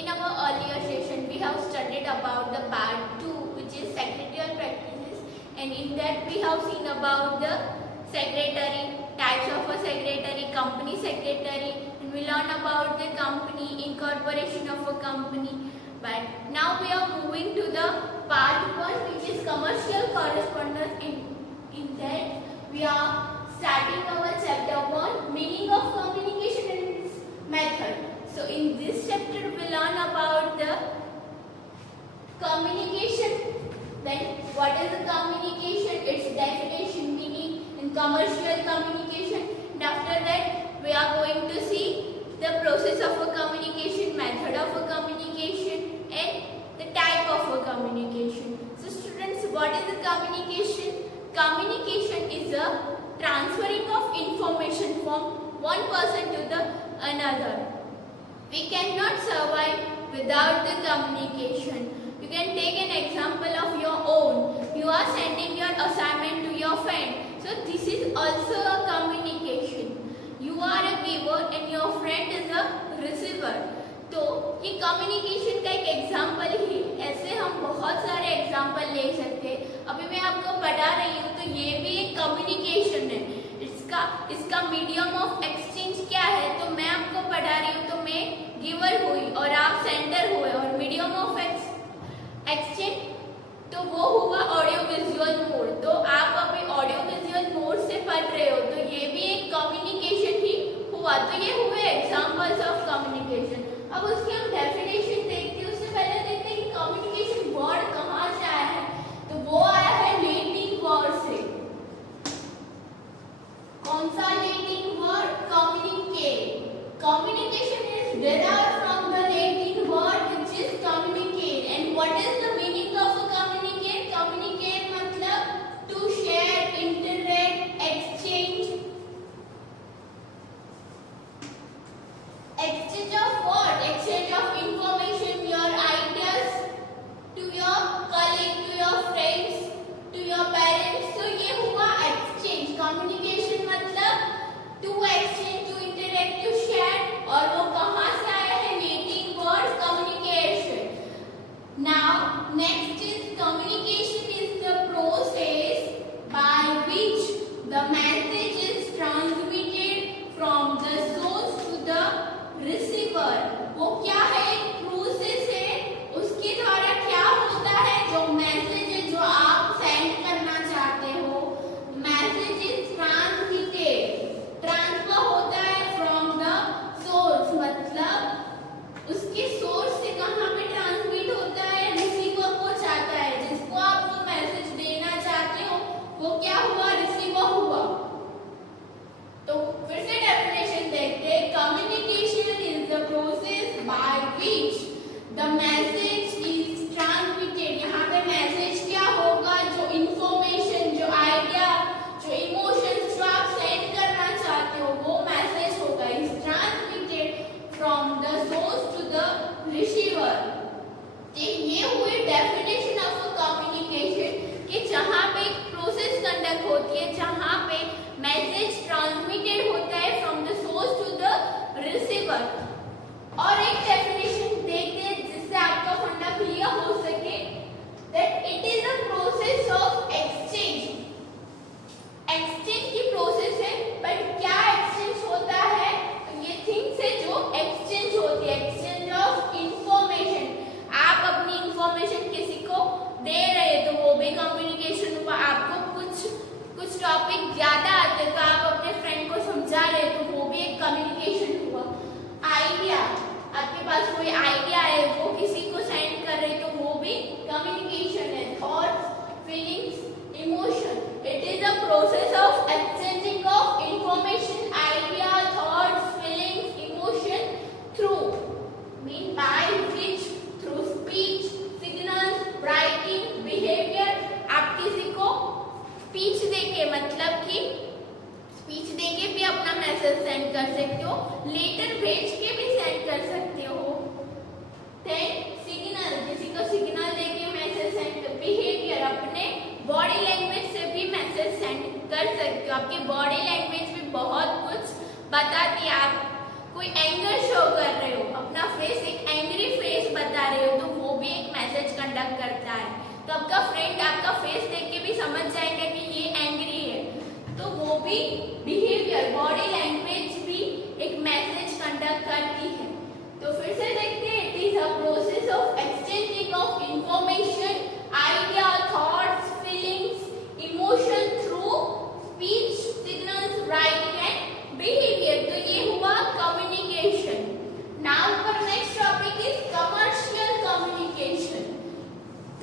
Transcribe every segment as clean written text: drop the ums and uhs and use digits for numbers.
In our earlier session, we have studied about the part 2, which is secretarial practices, and in that we have seen about the secretary, types of a secretary, company secretary, and we learn about the company, incorporation of a company. But now we are moving to the part 1, which is commercial correspondence. In that we are starting our chapter 1, meaning of communication and its method. So in this chapter we learn about the communication, then what is the communication, its definition, meaning, and commercial communication, and after that we are going to see the process of a communication, method of a communication, and the type of a communication. So students, what is the communication? Communication is a transferring of information from one person to the another. We cannot survive without the communication. You can take an example of your own. You are sending your assignment to your friend. So this is also a communication. You are a giver and your friend is a receiver. तो ये communication का एक example ही, ऐसे हम बहुत सारे example ले सकते हैं. अभी मैं आपको पढ़ा रही हूँ तो ये भी एक कम्युनिकेशन है. इसका मीडियम ऑफ एक्सचेंज क्या है, तो मैं आपको पढ़ा रही हूँ तो मैं गिवर हुई और आप सेंडर हुए, और मीडियम ऑफ एक्सचेंज तो वो हुआ ऑडियो विजुअल मोड. तो आप अभी ऑडियो विजुअल मोड से पढ़ रहे हो तो ये भी एक कम्युनिकेशन ही हुआ. तो ये हुए एग्जाम्पल्स ऑफ कम्युनिकेशन. अब उसकी हम डेफिनेशन देखते हैं. उससे पहले देखते हैं कि कम्युनिकेशन वर्ड कहाँ से आया है. तो वो आया है लैटिन वर्ड से. कौन सा Latin word? Communicate. Communication is derived from the Latin word which is communicate. And what is the meaning of a communicate? Communicate मतलब to share, interact, exchange. Exchange of what? Exchange of information, your ideas to your colleague, to your friends, to your parents. So ये हुआ exchange. Communication मतलब to exchange, to interact, to share. और वो कहाँ से आया है? Latin word communication. Now next is communication is the process by which the message is transmitted from the source to the receiver. वो क्या है? प्रोसेस है. उसके द्वारा क्या होता है? जो मैसेज है जो आप सेंड करना चाहते हो, मैसेज इज ट्रांसमिटेड. ट्रांसफर होता है फ्रॉम द सोर्स, मतलब उसके सोर्स से कहाँ पे ट्रांसमिट होता है? रिसीवर को जाता है. जिसको आप वो मैसेज देना चाहते हो वो क्या हुआ? रिसीवर हुआ. तो फिर से डेफिनेशन देखते हैं. Communication is the process by which the message is transmitted. यहाँ पे मैसेज क्या होगा? जो इंफॉर्मेशन, जो आइडिया, जो इमोशंस जो आप सेंड करना चाहते हो वो मैसेज होगा. Is transmitted from the source to the receiver. ये हुई डेफिनेशन ऑफ अ कम्युनिकेशन कि जहाँ पे एक प्रोसेस कंडक्ट होती है, जहाँ पे मैसेज ट्रांसमिटेड होता है from the source to the receiver. और एक डेफिनेशन देखते हैं जिससे आपका फंडा क्लियर हो सके. That it is a process of exchange. Exchange की प्रोसेस है. बट क्या एक्सचेंज होता है? तो ये थिंग्स है जो एक्सचेंज होती है. Exchange of information. आप अपनी इंफॉर्मेशन किसी को दे रहे तो वो भी कम्युनिकेशन हुआ. आपको कुछ टॉपिक ज्यादा आते तो आप अपने फ्रेंड को समझा रहे तो वो भी एक कम्युनिकेशन हुआ. आइडिया, आपके पास कोई आइडिया है वो किसी को सेंड कर रहे तो वो भी कम्युनिकेशन है. Thoughts, feelings, emotion. It is a process of exchanging of information, idea, thoughts, feelings, emotion through mean by which, through speech, signals, writing, behaviour. आप किसी को स्पीच देके, मतलब कि स्पीच देके भी अपना मैसेज सेंड कर सकते हो, लेटर भेज के भी सेंड कर सकते हो. देन सिग्नल, किसी को सिग्नल देके मैसेज सेंड. बिहेवियर, अपने बॉडी लैंग्वेज से भी मैसेज सेंड कर सकते हो. आपकी बॉडी लैंग्वेज भी बहुत कुछ बताती है. आप कोई एंगर शो कर रहे हो, अपना फेस एक एंग्री फेस बता रहे हो, तो वो भी एक मैसेज कंडक्ट करता है। तो आपका फ्रेंड आपका फेस देख के भी समझ जाएगा कि ये एंग्री है, तो वो भी बिहेवियर, बॉडी लैंग्वेज भी एक मैसेज कंडक्ट करती है। तो फिर से देखते हैं, it is a process of exchanging of information, idea, thoughts, feelings, emotion through speech, signals, writing and behaviour. तो ये हुआ कम्युनिकेशन। नाउ पर next topic is commercial communication.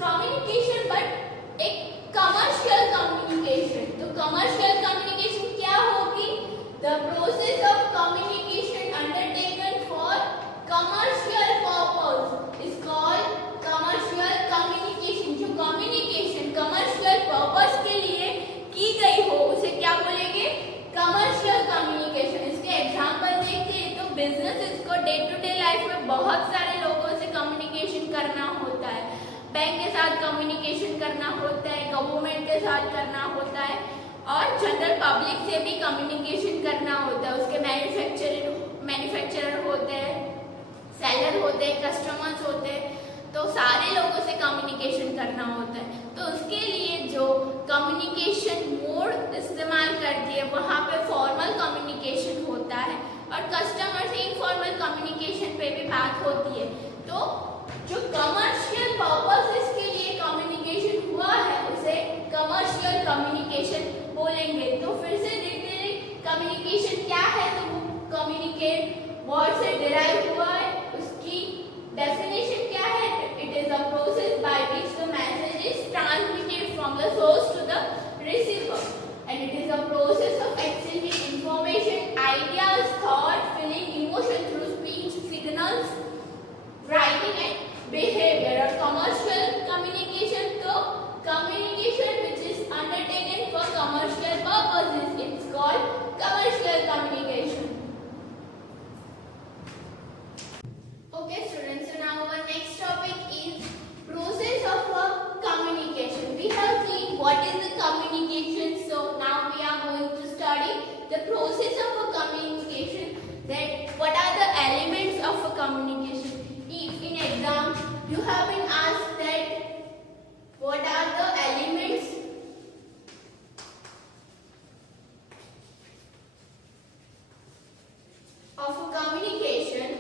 Communication but एक कमर्शियल कम्युनिकेशन। तो कमर्शियल कम्युनिकेशन क्या होगी? The process of communication undertaken for commercial purpose is called commercial communication. जो communication commercial purpose के लिए की गई हो उसे क्या बोलेंगे? Commercial communication. इसके एग्जांपल देखते हैं तो बिजनेसेस को डे टू डे लाइफ में बहुत सारे लोगों से कम्युनिकेशन करना होता है। बैंक के साथ कम्युनिकेशन करना होता है, गवर्नमेंट के साथ करना होता है और जनरल पब्लिक से भी कम्युनिकेशन करना होता है। उसके मैन्युफैक्चरर होते हैं, सेलर होते हैं, कस्टमर्स होते हैं, तो सारे लोगों से कम्युनिकेशन करना होता है। तो उसके लिए जो कम्युनिकेशन मोड इस्तेमाल करती है वहाँ पे फॉर्मल कम्युनिकेशन होता है और कस्टमर से इनफॉर्मल कम्युनिकेशन पे भी बात होती है। तो जो कमर्शियल पर्पस के लिए कम्युनिकेशन हुआ है उसे कमर्शियल कम्युनिकेशन बोलेंगे। तो फिर से देखते हैं कम्युनिकेशन क्या है। तो कम्युनिकेट वर्ड से डिराइव हुआ है, उसकी डेफिनेशन क्या है? It is a process by which the message is transmitted from the source to the receiver and it is a process of exchanging information, ideas, thought, feeling, emotion through speech, signals, writing and behavior। और commercial communication, तो communication which is undertaken for commercial purposes, it's called commercial communication. Okay students, so now our next topic is process of a communication. We have seen what is the communication, so now we are going to study the process of a communication, that what are the elements of a communication. If in exam you have been asked that what are the elements of a communication,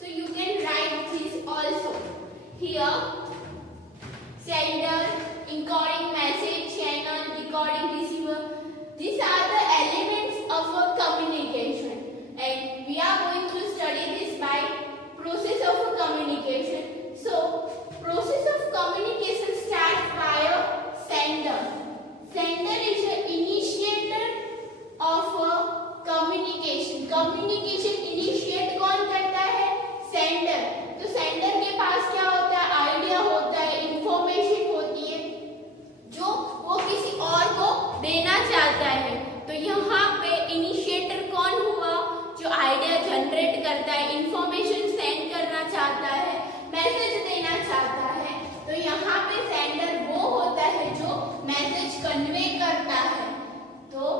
so you can write this also here: sender, encoding message, channel, decoding receiver. These are the elements of a communication, and we are going to study this by process of a communication. So process of communication starts by a sender. Sender is the initiator of a communication. Communication initiate कौन करता है? Sender. तो sender के पास क्या होता है? Idea होता है, इंफॉर्मेशन होती है जो वो किसी और को देना चाहता है। तो यहाँ पे इनिशिएटर कौन हुआ? जो आइडिया जनरेट करता है, इंफॉर्मेशन सेंड करना चाहता है, मैसेज देना चाहता है। तो यहाँ पे सेंडर वो होता है जो मैसेज कन्वे करता है। तो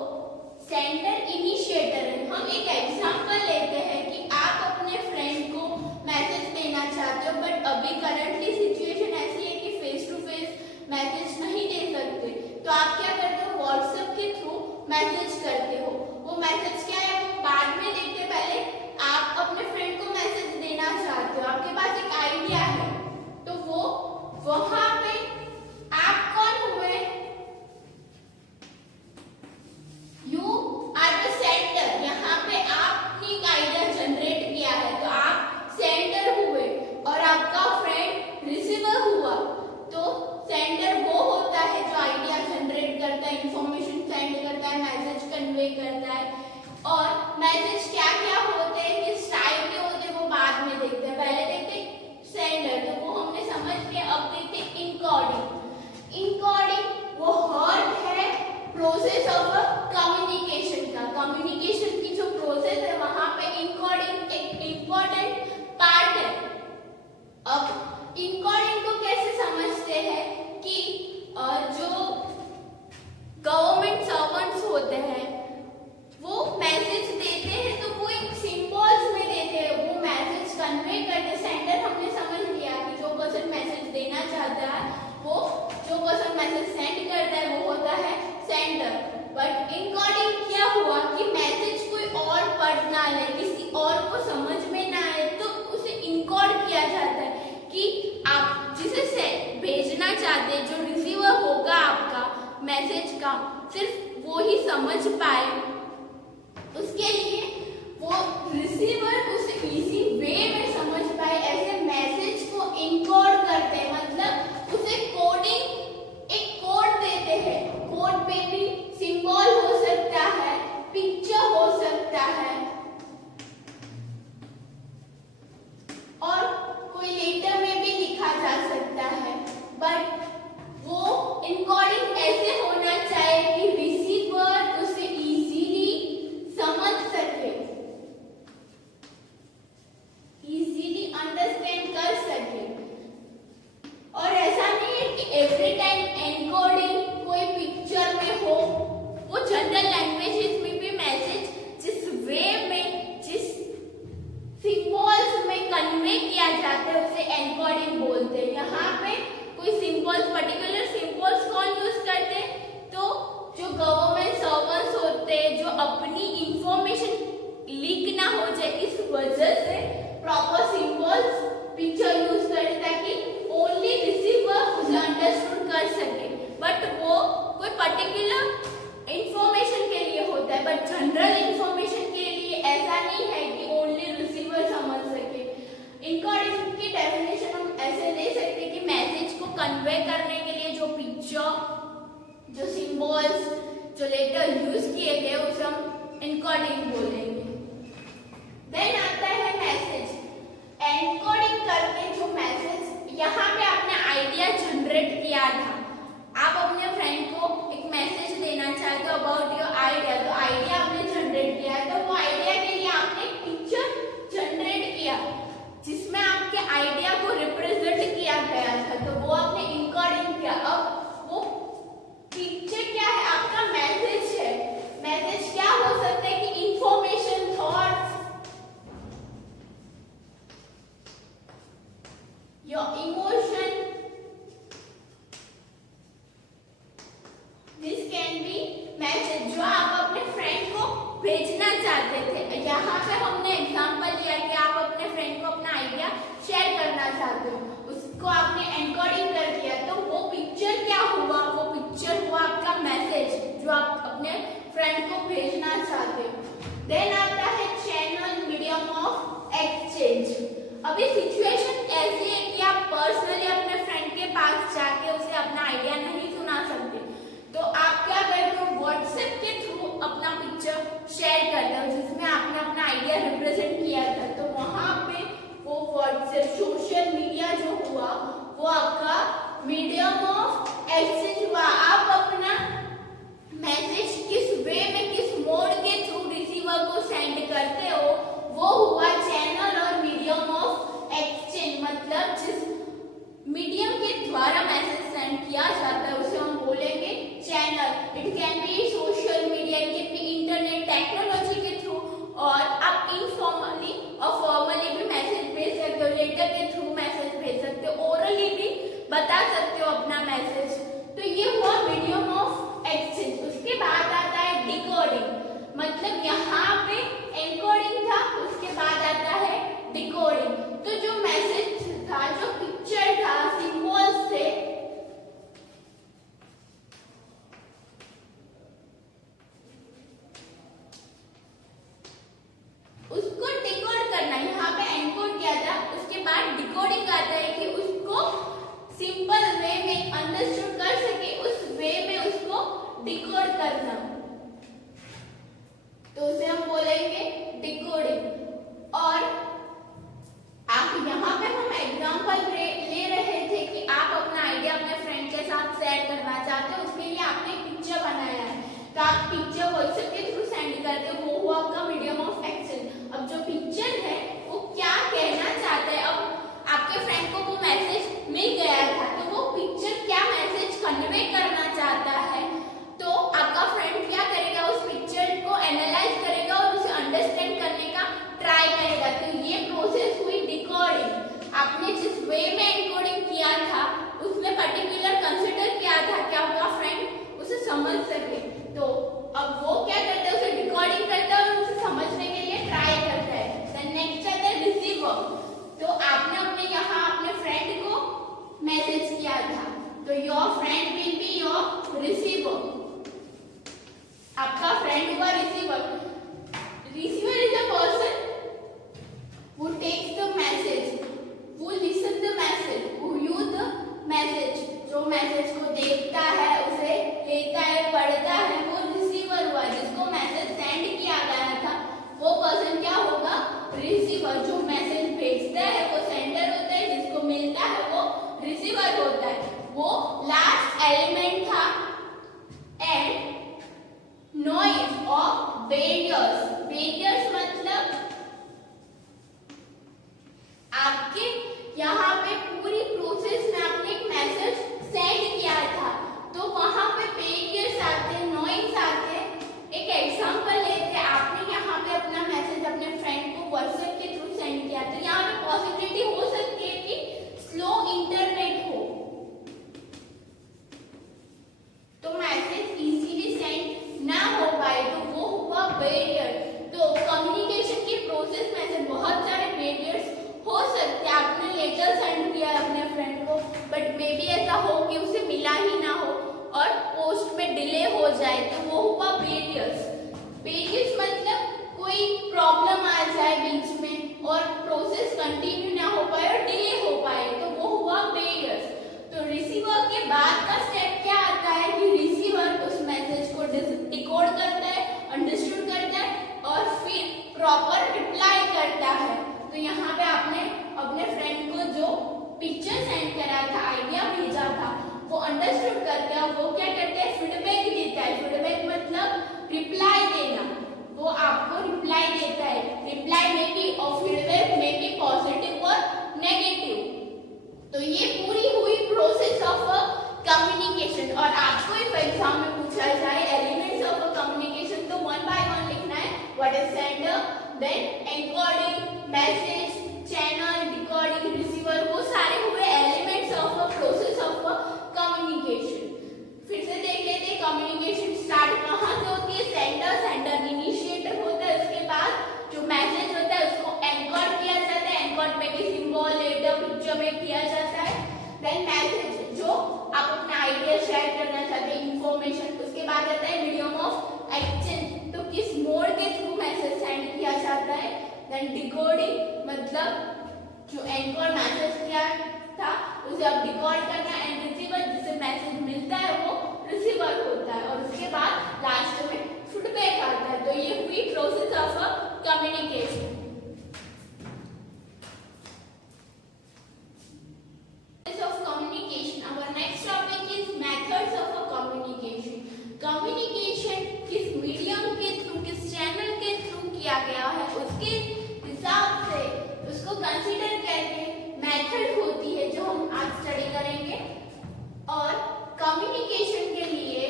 सेंडर इनिशिएटर है। हम एक एग्जांपल लेते हैं कि आप अपने फ्रेंड को मैसेज देना चाहते हो, बट अभी करंटली सिचुएशन ऐसी है कि फेस टू फेस मैसेज नहीं दे सकते, तो आप क्या करते हो? व्हाट्सएप के थ्रू मैसेज करते हो। वो मैसेज क्या है वो बाद में देखते, पहले आप अपने फ्रेंड को मैसेज देना चाहते हो, आपके पास एक आइडिया है, तो वो वहां पे आप कौन हुए? You are the sender. यहाँ पे आपने एक आइडिया जनरेट किया है, तो आप सेंडर हुए और आपका फ्रेंड रिसीवर हुआ। तो सेंडर वो होता है जो आइडिया जनरेट करता है, इंफॉर्मेशन सेंड करता है, मैसेज कन्वे करता है, और सेंड करता है वो होता है सेंडर। बट इनकोडिंग क्या हुआ कि मैसेज कोई और पढ़ ना ले, किसी और को समझ में ना आए, तो उसे इनकोड किया जाता है कि आप जिसे भेजना चाहते हैं, जो रिसीवर होगा आपका मैसेज का, सिर्फ वो ही समझ पाए। उसके लिए वो रिसीवर उसे इजी वे में समझ पाए, ऐसे मैसेज को इनकोड करते हैं। मतलब उसे कोडिंग एक कोड देते हैं। कोड पे भी सिंबल हो सकता है, पिक्चर हो सकता है और कोई लेटर में भी लिखा जा सकता है। बट वो इनकोडिंग ऐसे होना चाहिए कि रिसीवर उसे इजीली समझ सके, इजीली अंडरस्टैंड कर सके। और ऐसा नहीं है कि एवरी टाइम एनकोडिंग कोई पिक्चर में हो। वो जनरल लैंग्वेजेस में भी मैसेज जिस वे में, जिस सिंबल्स में कन्वे किया जाता है उसे एनकोडिंग बोलते हैं। यहाँ पे कोई सिंबल्स, पर्टिकुलर सिंबल्स कौन यूज करते हैं? तो जो गवर्नमेंट सर्वेंट्स होते हैं, जो अपनी इंफॉर्मेशन लीक ना हो जाए इस वजह से प्रॉपर सिंबल्स, पिक्चर यूज करते ताकि ओनली रिसीवर उसे अंडरस्टूड कर सके। बट वो कोई पर्टिकुलर इंफॉर्मेशन के लिए होता है, बट जनरल इंफॉर्मेशन के लिए ऐसा नहीं है कि ओनली रिसीवर समझ सके। इनकोडिंग की डेफिनेशन हम ऐसे ले सकते हैं कि मैसेज को कन्वे करने के लिए जो पिक्चर, जो सिंबल्स, जो लेटर यूज किए गए उसे हम इनकोडिंग बोलेंगे। देन आता है मैसेज। एनकोडिंग करके जो मैसेज, यहाँ पे आपने आइडिया जनरेट किया था, आप अपने फ्रेंड को एक मैसेज देना चाहते हो अबाउट योर आइडिया, तो आइडिया आपने जनरेट किया है, तो वो आइडिया के लिए आपने एक पिक्चर जनरेट किया जिसमें आपके आइडिया को रिप्रेजेंट किया गया था, तो वो आपने इनकोडिंग किया। अब वो पिक्चर क्या है? आपका मैसेज है। मैसेज क्या हो सकता है कि information, thoughts, your emotion, this can be message जो आप अपने फ्रेंड को भेजना चाहते थे। यहाँ पे हमने एग्जांपल लिया कि आप अपने फ्रेंड को अपना आइडिया शेयर करना चाहते हो, उसको आपने एनकोडिंग कर दिया, तो वो पिक्चर क्या हुआ? वो पिक्चर हुआ आपका मैसेज जो आप अपने फ्रेंड को भेजना चाहते हो। देन आता है चैनल, मीडियम ऑफ एक्सचेंज। अभी सिचुएशन ऐसी है कि आप पर्सनली अपने फ्रेंड के पास जाके उसे अपना आइडिया नहीं सुना सकते, तो आप क्या करते हो? व्हाट्सएप के थ्रू अपना पिक्चर शेयर करते हो जिसमें आपने अपना आइडिया रिप्रेजेंट किया था। तो वहां पे वो व्हाट्सएप, सोशल मीडिया जो हुआ वो बैरियर्स मतलब आपके यहाँ पे पूरी प्रोसेस में आपने एक मैसेज सेंड किया था, तो वहां पे बैरियर्स आते हैं, नॉइज आते हैं। एक एग्जांपल लेते हैं, आपने यहाँ पे अपना मैसेज अपने फ्रेंड को व्हाट्सएप के थ्रू सेंड किया, तो यहाँ पे पॉसिबिलिटी हो सकती है कि स्लो इंटरनेट हो, तो मैसेज इजीली सेंड ना हो पाए, तो वो हुआ बैरियर। तो कम्युनिकेशन की प्रोसेस में से बहुत सारे बैरियर्स हो सकते हैं। आपने लेटर सेंड किया है अपने फ्रेंड को, बट मे बी ऐसा हो कि उसे मिला ही ना हो और पोस्ट में डिले हो जाए, तो वो हुआ बैरियर्स। बैरियर्स मतलब कोई प्रॉब्लम आ जाए बीच में और प्रोसेस कंटिन्यू ना हो पाए और डिले हो पाए, तो वो हुआ बैरियर्स। तो रिसीवर के बाद का स्टेप क्या आता है कि रिसीवर उस मैसेज को डिकोड करता है, अंडरस्टूड करता है और फिर प्रॉपर रिप्लाई करता है। तो यहाँ पे आपने अपने फ्रेंड को जो पिक्चर सेंड करा था, आइडिया भेजा था, वो अंडरस्टूड करके वो क्या करते हैं, फीडबैक देता है। फीडबैक मतलब रिप्लाई देना, वो आपको रिप्लाई देता है। रिप्लाई में भी और फीडबैक में भी पॉजिटिव और नेगेटिव। तो ये पूरी हुई प्रोसेस ऑफ कम्युनिकेशन। और आपको इफ एग्जाम में पूछा जाए एलिमेंट्स ऑफ कम्युनिकेशन, तो वन बाय वन लिखना है। What is sender, then encoding, message, channel, decoding, receiver, वो सारे हुए elements of process of communication. फिर से देख लेते हैं कम्युनिकेशन स्टार्ट कहाँ से होती है। सेंडर इनिशिएटर होता है, उसके बाद जो मैसेज होता है उसको एन्कोड किया जाता है। एन्कोड में भी सिंबल, लेटर, पिक्चर में किया जाता है। देन मैसेज जो आप अपना आइडिया शेयर करना चाहते हैं, इंफॉर्मेशन, उसके बाद आता है मीडियम ऑफ एक्सचेंज, तो किस मोड के थ्रू मैसेज सेंड किया जाता है। देन डिकोडिंग मतलब जो एन्कोड मैसेज किया था उसे अब डिकोड करना, एंड रिसीवर जिसे मैसेज मिलता है वो रिसीवर होता है, और उसके बाद लास्ट में फीडबैक आता है। तो ये हुई प्रोसेस ऑफ कम्युनिकेशन। कम्युनिकेशन किस मीडियम के थ्रू, किस चैनल के थ्रू किया गया है, उसके हिसाब से उसको कंसीडर करके मेथड होती है जो हम आज स्टडी करेंगे। और कम्युनिकेशन के लिए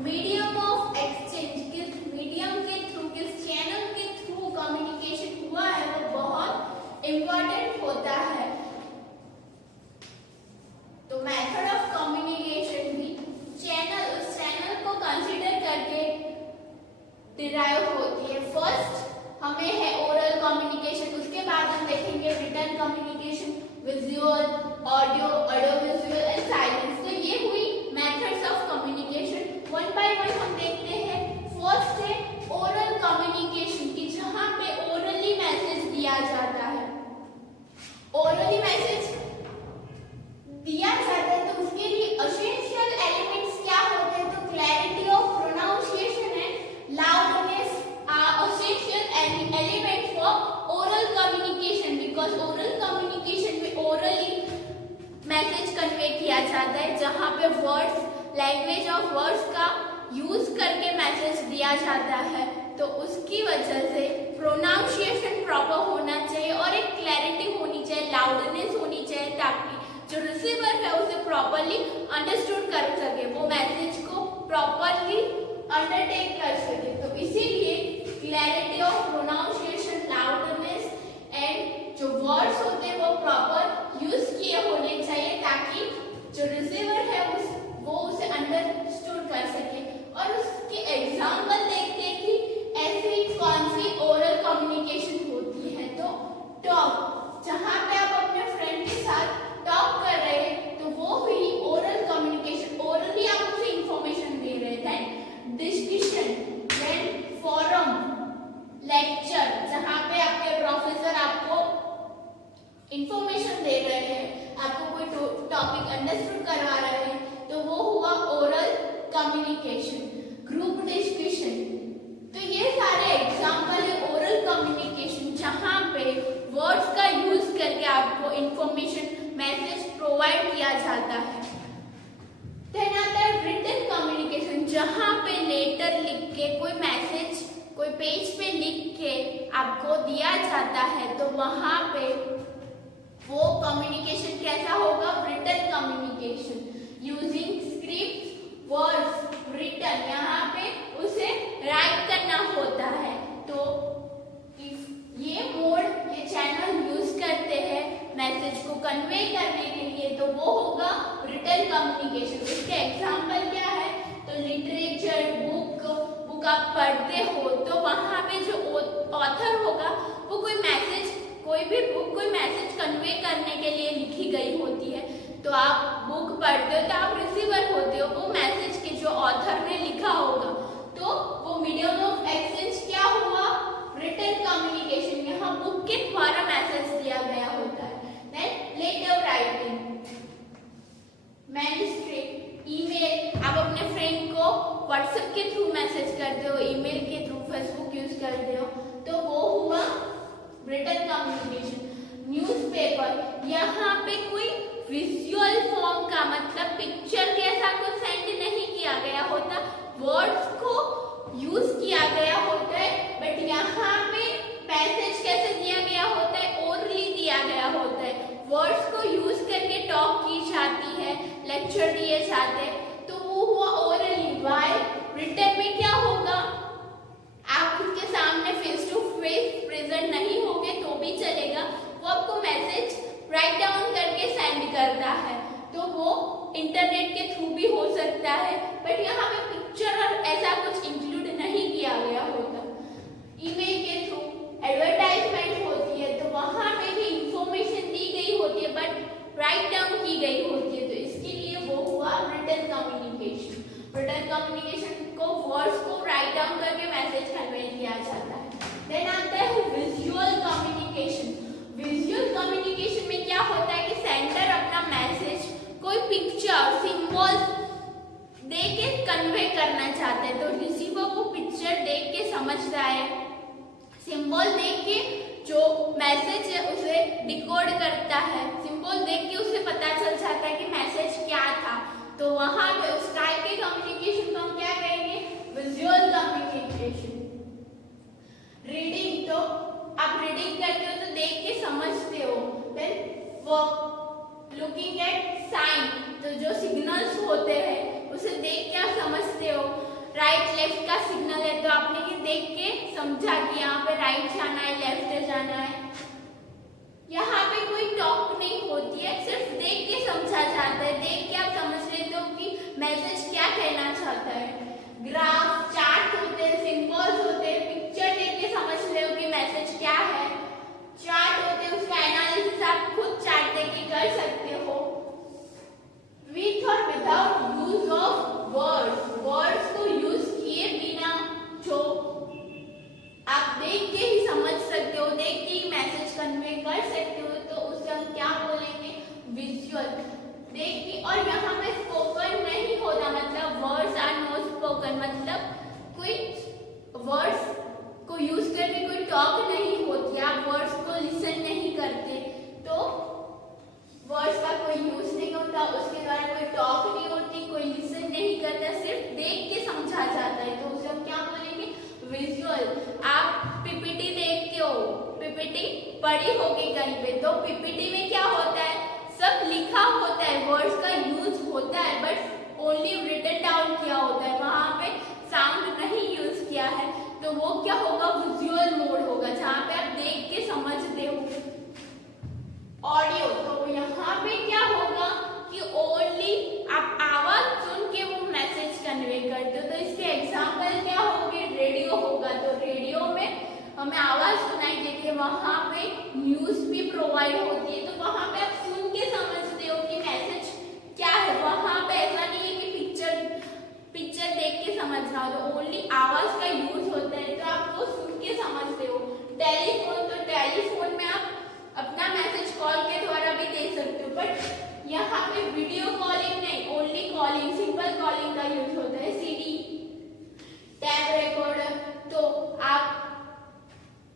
मीडियम ऑफ एक्सचेंज, किस मीडियम के थ्रू, किस चैनल के थ्रू कम्युनिकेशन हुआ है, वो बहुत इम्पोर्टेंट होता है। तो मेथड ऑफ कम्युनिकेशन भी चैनल, उस चैनल को कंसीडर करके डिराइव होती है। फर्स्ट हमें है ओरल कम्युनिकेशन, उसके बाद हम देखेंगे written communication, visual, audio, audio visual and silence. तो ये हुई methods of communication. One by one हम देखते हैं। फर्स्ट है ओरल कम्युनिकेशन, कि जहां पे ओरली मैसेज दिया जाता है। ओरली मैसेज दिया जाता है तो उसके लिए एसेंशियल एलिमेंट्स क्या होते हैं, तो clarity of pronunciation and loudness are essential elements for oral communication, because oral communication में ओरली मैसेज कन्वे किया जाता है, जहां पे वर्ड्स, लैंग्वेज ऑफ वर्ड्स का यूज करके मैसेज दिया जाता है। तो उसकी वजह से प्रोनाउंसिएशन प्रॉपर होना चाहिए और एक क्लैरिटी होनी चाहिए, लाउडनेस होनी चाहिए, ताकि जो रिसीवर है उसे प्रॉपरली अंडरस्टूड कर सके, वो मैसेज को प्रॉपरली अंडरटेक कर सके। तो इसीलिए clarity of pronunciation, loudness and जो वर्ड्स होते हैं वो प्रॉपर यूज किए होने चाहिए, ताकि जो रिसीवर है वो उसे अंडरस्टूड कर सके। और उसके एग्जाम्पल देखते हैं कि ऐसी कौन सी ओरल कम्युनिकेशन होती है। तो टॉक, जहां पे आप अपने फ्रेंड के साथ टॉक कर रहे हैं, तो वो हुई ओरल कम्युनिकेशन। ओरली आप उसे इंफॉर्मेशन दे रहे हैं। Then discussion, then forum, lecture, जहां पे आपके प्रोफेसर आपको इंफॉर्मेशन दे रहे हैं, आपको कोई टॉपिक अंडरस्टूड करवा रहे हैं, तो वो हुआ ओरल कम्युनिकेशन। ग्रुप डिस्कशन, तो ये सारे एग्जांपल है ओरल कम्युनिकेशन, जहां पे वर्ड्स का यूज करके आपको इंफॉर्मेशन, मैसेज प्रोवाइड किया जाता है। देन आता है रिटन कम्युनिकेशन, जहां पे लेटर लिख के कोई मैसेज कोई पेज पे लिख के आपको दिया जाता है तो वहां पे वो कम्युनिकेशन कैसा होगा, written communication using script words written, यहाँ पे उसे राइट करना होता है। तो ये मोड, ये चैनल यूज करते हैं मैसेज को कन्वे करने के लिए, तो वो होगा रिटन कम्युनिकेशन। इसके एग्जांपल क्या है, तो लिटरेचर बुक आप पढ़ते हो तो वहां पे जो ऑथर होगा वो कोई भी बुक कोई मैसेज कन्वे करने के लिए लिखी गई होती है। तो आप बुक पढ़ते हो तो आप रिसीवर होते हो, वो मैसेज के जो ऑथर ने लिखा होगा, तो वो मीडियम ऑफ एक्सचेंज क्या हुआ, रिटन कम्युनिकेशन। यहाँ बुक के द्वारा मैसेज दिया गया होता है। Then letter writing, manuscript, email, आप अपने फ्रेंड को व्हाट्सएप के थ्रू मैसेज करते हो, ईमेल के थ्रू, फेसबुक यूज करते हो, तो वो हुआ रिटन कम्युनिकेशन। न्यूज़पेपर, यहाँ पे कोई विजुअल फॉर्म का मतलब पिक्चर के ऐसा कुछ सेंड नहीं किया गया होता, वर्ड्स को यूज किया गया होता है। बट यहाँ पे मैसेज कैसे दिया गया होता है, ओरली दिया गया होता है, वर्ड्स को यूज करके टॉक की जाती है, लेक्चर दिए जाते हैं, तो वो हुआ ओरली। वाई रिटन में क्या होगा, आप उसके सामने फेस टू फेस प्रेजेंट नहीं होगे तो भी चलेगा, वो आपको मैसेज राइट डाउन करके सेंड करता है, तो वो इंटरनेट के थ्रू भी हो सकता है। बट यहाँ पे पिक्चर और ऐसा कुछ इंक्लूड नहीं किया गया होता। ईमेल के थ्रू एडवर्टाइजमेंट होती है तो वहां पे भी इंफॉर्मेशन दी गई होती है बट राइट डाउन की गई होती है, तो इसके लिए वो हुआ रिटन कम्युनिकेशन। रिटन कम्युनिकेशन को वर्ड्स को राइट डाउन करके मैसेज कन्वे किया जाता है। देन आता है विजुअल कम्युनिकेशन। विजुअल कम्युनिकेशन में क्या होता है कि सेंडर अपना मैसेज कोई पिक्चर सिंबल्स दे के कन्वे करना चाहते हैं, तो रिसीवर को पिक्चर देख के समझता है, सिंबल देख के जो मैसेज है उसे डिकोड करता है, सिंबल देख के उसे पता चल जाता है कि मैसेज क्या था, तो वहां पे उस टाइप के कम्युनिकेशन को हम क्या कहेंगे, विजुअल कम्युनिकेशन। रीडिंग, तो आप रीडिंग करते हो तो देख के समझते हो। Then work, looking at sign, तो जो सिग्नल्स होते हैं उसे देख के आप समझते हो। राइट लेफ्ट का सिग्नल है तो आपने ये देख के समझा कि यहाँ पे राइट जाना है, लेफ्ट जाना है। यहाँ पे कोई टॉक नहीं होती है, सिर्फ देख के समझा जाता है, देख के आप समझ लेते हो कि मैसेज क्या कहना चाहता है। ग्राफ, चार्ट होते हैं, सिंबल्स होते हैं, पिक्चर देख के समझ ले कि मैसेज क्या है। चार्ट होते हैं, उसका एनालिसिस आप खुद चार्ट देख के कर सकते हो। विथ और without use of words, words को यूज किए बिना जो आप देख के ही समझ सकते हो, देख के ही मैसेज कन्वे कर सकते हो, तो उसे हम क्या बोलेंगे, विजुअल। देख के, और यहाँ पे स्पोकन नहीं होता, मतलब वर्ड्स आर नो स्पोकन, मतलब कोई वर्ड्स को यूज करके कोई टॉक नहीं होती, आप वर्ड्स को लिसन नहीं करते, तो वर्ड्स का कोई यूज नहीं होता, उसके द्वारा कोई टॉक नहीं होती, कोई लिसन नहीं करता, सिर्फ देख के समझा जाता है, तो उसे हम क्या बोलेंगे, विजुअल। आप पीपीटी देखते हो, पीपीटी पढ़ी होगी कहीं पे, तो पीपीटी में क्या होता है, सब लिखा होता है, वर्ड्स का यूज होता है बट ओनली रिटन डाउन किया होता है, वहां पे साउंड नहीं यूज किया है, तो वो क्या होगा, विजुअल मोड होगा, जहाँ पे आप देख के समझते हो। ऑडियो, तो यहाँ पे क्या होगा कि ओनली आप आवाज सुन के वो मैसेज कन्वे करते हो, तो इसके एग्जाम्पल क्या होंगे, रेडियो होगा, तो रेडियो में हमें आवाज सुनाई देती है, वहां पे न्यूज भी प्रोवाइड होती है, तो वहां पे आप सुन के समझते हो कि मैसेज क्या है, वहां पे ऐसा नहीं है कि पिक्चर देख के समझना हो, तो ओनली आवाज का यूज होता है, तो आप वो सुन के समझते हो। टेलीफोन, तो टेलीफोन में आप अपना मैसेज कॉल के द्वारा भी दे सकते हो, बट यहाँ पे वीडियो कॉलिंग नहीं, ओनली कॉलिंग, सिंपल कॉलिंग का यूज होता है। सीडी, टैप रिकॉर्डर, तो आप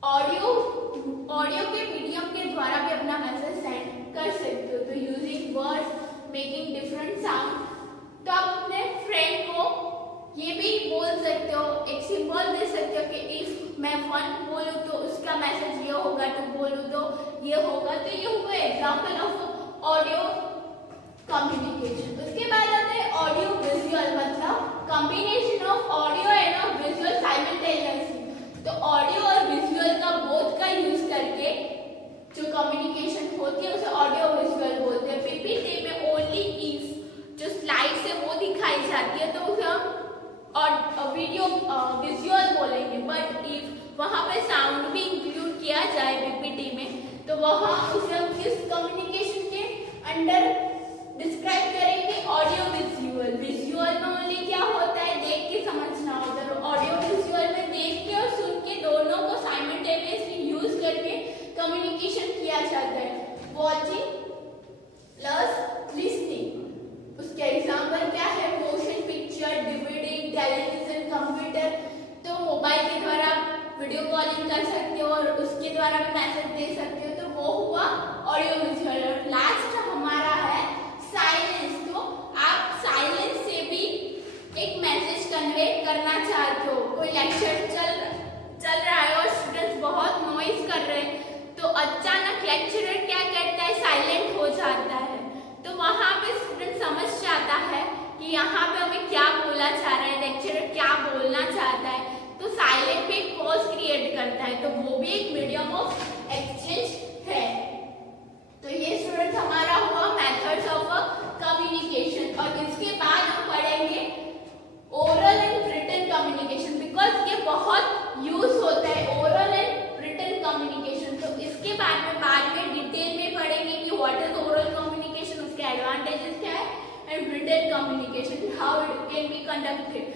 ऑडियो के मीडियम के द्वारा भी अपना मैसेज सेंड कर सकते हो, तो using words making different sound, तो आप अपने फ्रेंड को ये भी बोल सकते हो, एक सिंबल दे सकते हो कि इफ वन बोलूँ तो उसका मैसेज ये होगा, टू बोलूँ तो ये होगा। तो ये हुआ एग्जाम्पल ऑफ ऑडियो कम्युनिकेशन। उसके बाद आते हैं ऑडियो विजुअल, मतलब combination of audio and visual simultaneously. तो ऑडियो और विजुअल का बोथ का यूज करके जो कम्युनिकेशन होती है उसे ऑडियो विजुअल बोलते हैं। पीपीटी में ओनली इफ जो स्लाइड्स है वो दिखाई जाती है तो उसे हम और वीडियो विजुअल बोलेंगे। बट इफ वहाँ पे साउंड भी इंक्लूड किया जाए पीपीटी में तो वहाँ उसे हम किस कम्युनिकेशन के अंडर डिस्क्राइब करेंगे, ऑडियो विजुअल। विजुअल में ओनली क्या होता है, देख के समझना होता है। ऑडियो विजुअल में देख के और सुन के दोनों को साइमल्टेनियसली यूज करके कम्युनिकेशन किया जाता है। वॉचिंग प्लस लिसनिंग, उसके एग्जाम्पल क्या है, motion picture, DVD, television, computer. तो मोबाइल के द्वारा वीडियो कॉलिंग कर सकते हो और उसके द्वारा भी मैसेज दे सकते हो, तो वो हुआ ऑडियो विजुअल। और लास्ट हमारा है साइलेंस। तो आप साइलेंस से भी एक मैसेज कन्वे करना चाहते हो, कोई लेक्चर चल रहा है और स्टूडेंट्स बहुत नॉइज कर रहे हैं तो अचानक लेक्चरर क्या करता है, साइलेंट हो जाता है। तो वहां पे स्टूडेंट समझ जाता है कि यहाँ पे हमें क्या बोला जा रहा है, लेक्चरर क्या बोलना चाहता है। तो साइलेंट पे एक पॉज क्रिएट करता है, तो वो भी एक मीडियम ऑफ एक्सचेंज है। तो ये स्टूडेंट हमारा हुआ मेथड्स ऑफ कम्युनिकेशन। और इसके बाद हम पढ़ेंगे oral and written communication, because ये बहुत यूज होता है ओरल एंड रिटन कम्युनिकेशन। तो इसके बाद में डिटेल में पढ़ेंगे कि व्हाट इज ओरल कम्युनिकेशन, उसके एडवांटेजेस क्या है, and written communication how it can be conducted.